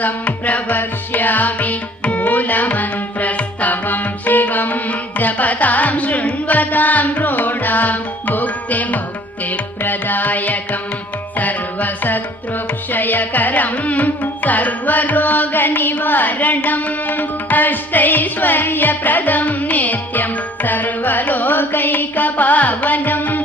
सम्प्रवक्ष्यामि मूलमन्त्रस्तवं शिवं जपतां शृण्वतां रूढां भुक्तिमुक्तिप्रदायकं सर्वशत्रुक्षयकरं सर्वरोगनिवारणम् अष्टैश्वर्यप्रदं नित्यं सर्वलोकैकपावनम्